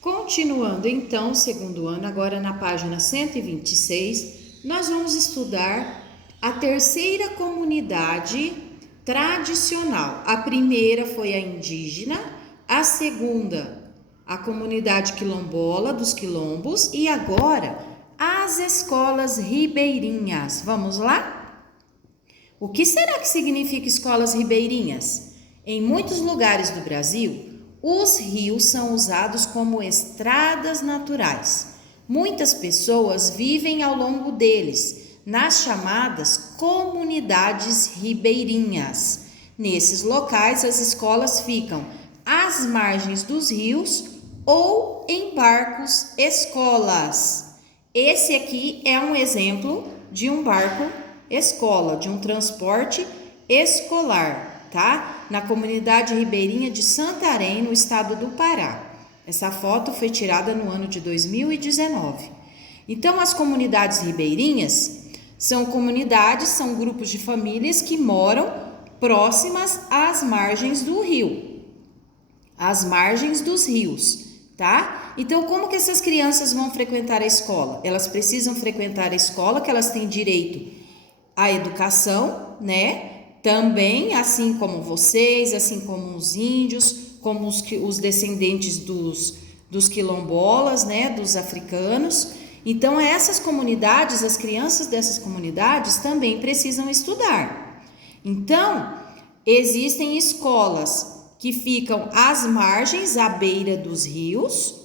Continuando então o segundo ano, agora na página 126, nós vamos estudar a terceira comunidade tradicional. A primeira foi a indígena, a segunda, a comunidade quilombola dos quilombos e agora as escolas ribeirinhas. Vamos lá? O que será que significa escolas ribeirinhas? Em muitos lugares do Brasil, os rios são usados como estradas naturais. Muitas pessoas vivem ao longo deles, nas chamadas comunidades ribeirinhas. Nesses locais, as escolas ficam às margens dos rios ou em barcos escolas. Esse aqui é um exemplo de um barco escola, de um transporte escolar, tá? Na comunidade ribeirinha de Santarém, no estado do Pará. Essa foto foi tirada no ano de 2019. Então, as comunidades ribeirinhas são grupos de famílias que moram próximas às margens do rio, às margens dos rios, tá? Então, como que essas crianças vão frequentar a escola? Elas precisam frequentar a escola, que elas têm direito à educação, né? Também, assim como vocês, assim como os índios, como os descendentes dos quilombolas, né, dos africanos. Então, essas comunidades, as crianças dessas comunidades também precisam estudar. Então, existem escolas que ficam às margens, à beira dos rios,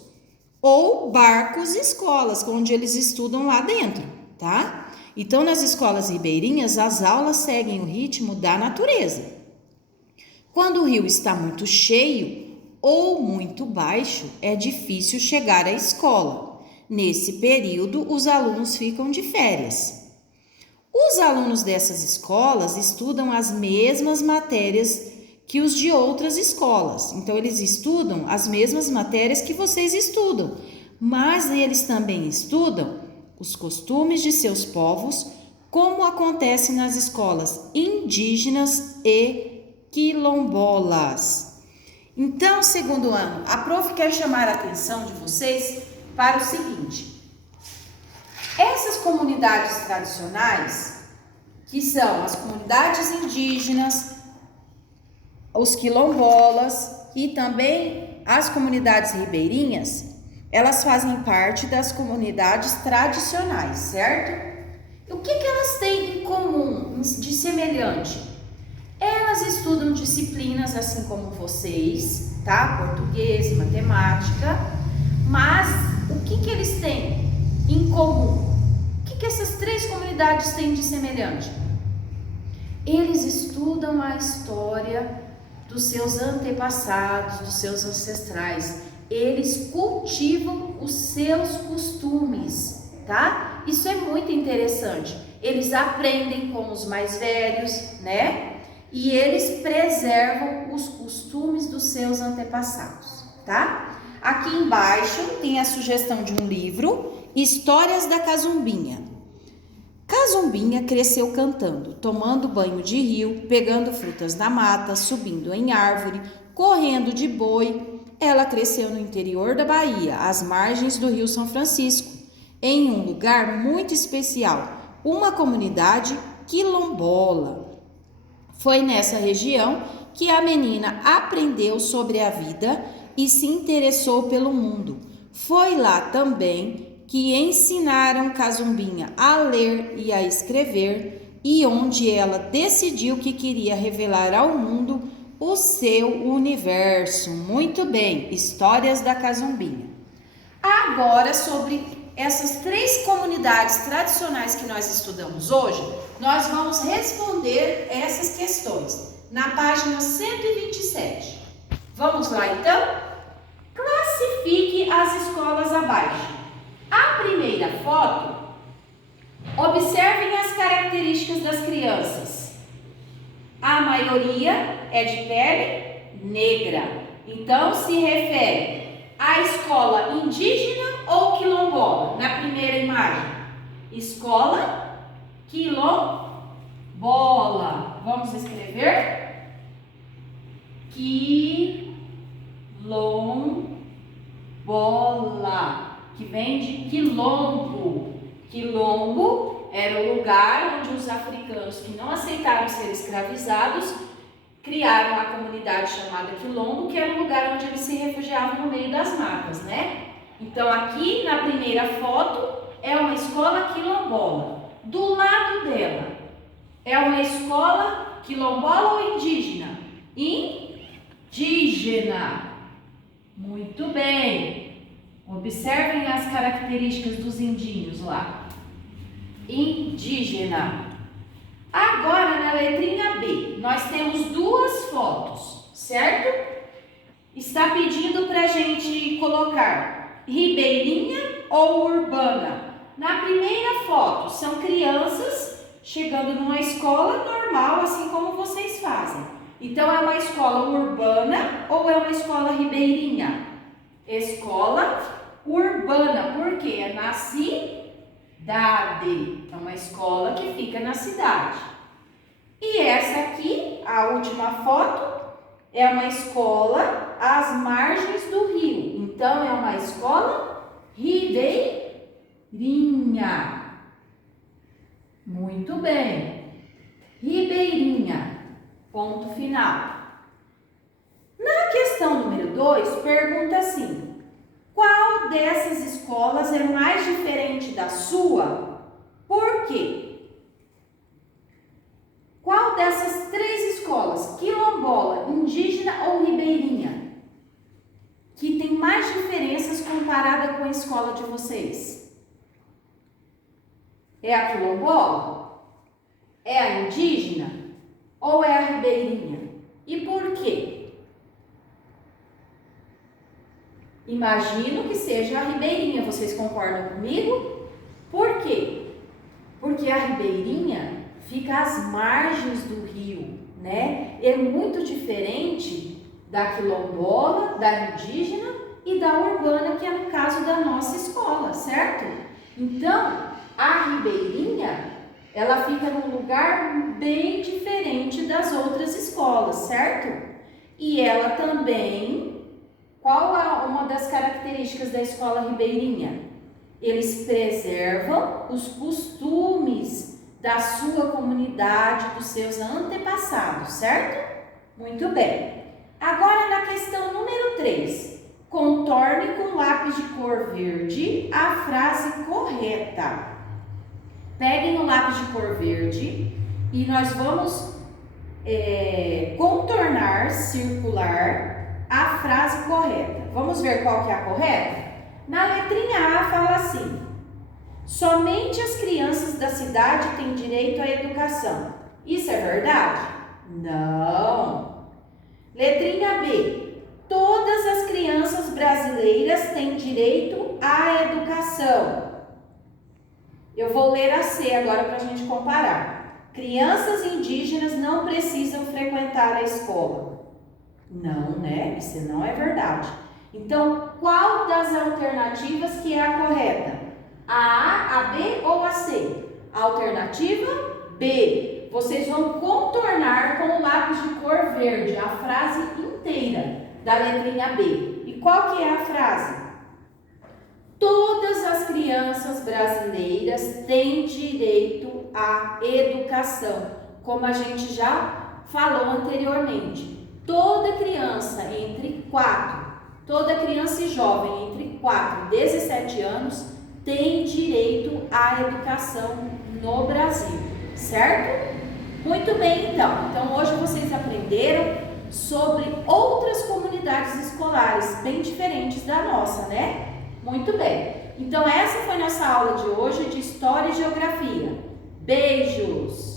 ou barcos escolas, onde eles estudam lá dentro, tá? Então, nas escolas ribeirinhas, as aulas seguem o ritmo da natureza. Quando o rio está muito cheio ou muito baixo, é difícil chegar à escola. Nesse período, os alunos ficam de férias. Os alunos dessas escolas estudam as mesmas matérias que os de outras escolas. Então, eles estudam as mesmas matérias que vocês estudam, mas eles também estudam os costumes de seus povos, como acontece nas escolas indígenas e quilombolas. Então, segundo ano, a prof quer chamar a atenção de vocês para o seguinte: essas comunidades tradicionais, que são as comunidades indígenas, os quilombolas e também as comunidades ribeirinhas, elas fazem parte das comunidades tradicionais, certo? E o que elas têm em comum, de semelhante? Elas estudam disciplinas assim como vocês, tá? Português, matemática, mas o que eles têm em comum? O que essas três comunidades têm de semelhante? Eles estudam a história dos seus antepassados, dos seus ancestrais. Eles cultivam os seus costumes, tá? Isso é muito interessante. Eles aprendem com os mais velhos, né? E eles preservam os costumes dos seus antepassados, tá? Aqui embaixo tem a sugestão de um livro, Histórias da Cazumbinha. Cazumbinha cresceu cantando, tomando banho de rio, pegando frutas da mata, subindo em árvore, correndo de boi. Ela cresceu no interior da Bahia, às margens do Rio São Francisco, em um lugar muito especial, uma comunidade quilombola. Foi nessa região que a menina aprendeu sobre a vida e se interessou pelo mundo. Foi lá também que ensinaram Cazumbinha a ler e a escrever e onde ela decidiu que queria revelar ao mundo o seu universo. Muito bem, Histórias da Cazumbinha. Agora, sobre essas três comunidades tradicionais que nós estudamos hoje, nós vamos responder essas questões na página 127. Vamos lá então? Classifique as escolas abaixo. A primeira foto, observem as características das crianças. A maioria é de pele negra, então se refere à escola indígena ou quilombola? Na primeira imagem, escola quilombola. Vamos escrever? Quilombola. bola, que vem de quilombo. Quilombo era o lugar onde os africanos que não aceitaram ser escravizados criaram a comunidade chamada quilombo, que era o lugar onde eles se refugiavam no meio das matas, né? Então aqui na primeira foto é uma escola quilombola. Do lado dela é uma escola quilombola ou indígena? Indígena. Muito bem. Observem as características dos indígenas lá. Indígena. Agora, na letrinha B, nós temos duas fotos, certo? Está pedindo para a gente colocar ribeirinha ou urbana. Na primeira foto, são crianças chegando numa escola normal, assim como vocês fazem. Então, é uma escola urbana ou é uma escola ribeirinha? Escola urbana, porque é na cidade. É uma escola que fica na cidade. E essa aqui, a última foto, é uma escola às margens do rio. Então, é uma escola ribeirinha. Muito bem. Ribeirinha. Ponto final. Na questão número 2, pergunta assim: qual dessas escolas é mais diferente da sua? Por quê? Qual dessas 3 escolas, quilombola, indígena ou ribeirinha, que tem mais diferenças comparada com a escola de vocês? É a quilombola? É a indígena? Ou é a ribeirinha? E por quê? Imagino que seja a ribeirinha, vocês concordam comigo? Por quê? Porque a ribeirinha fica às margens do rio, né? É muito diferente da quilombola, da indígena e da urbana, que é no caso da nossa escola, certo? Então, a ribeirinha, ela fica num lugar bem diferente das outras escolas, certo? E ela também, qual é uma das características da escola ribeirinha? Eles preservam os costumes da sua comunidade, dos seus antepassados, certo? Muito bem. Agora na questão número 3, contorne com lápis de cor verde a frase correta. Peguem o lápis de cor verde e nós vamos contornar, circular a frase correta. Vamos ver qual que é a correta? Na letrinha A fala assim: somente as crianças da cidade têm direito à educação. Isso é verdade? Não. Letrinha B: todas as crianças brasileiras têm direito à educação. Eu vou ler a C agora para a gente comparar. Crianças indígenas não precisam frequentar a escola. Não, né? Isso não é verdade. Então, qual das alternativas que é a correta? A B ou a C? Alternativa B. Vocês vão contornar com o lápis de cor verde a frase inteira da letrinha B. E qual que é a frase? Todas as crianças brasileiras têm direito à educação, como a gente já falou anteriormente. Toda criança e jovem entre 4 e 17 anos tem direito à educação no Brasil, certo? Muito bem, então. Então, hoje vocês aprenderam sobre outras comunidades escolares bem diferentes da nossa, né? Muito bem. Então, essa foi nossa aula de hoje de História e Geografia. Beijos!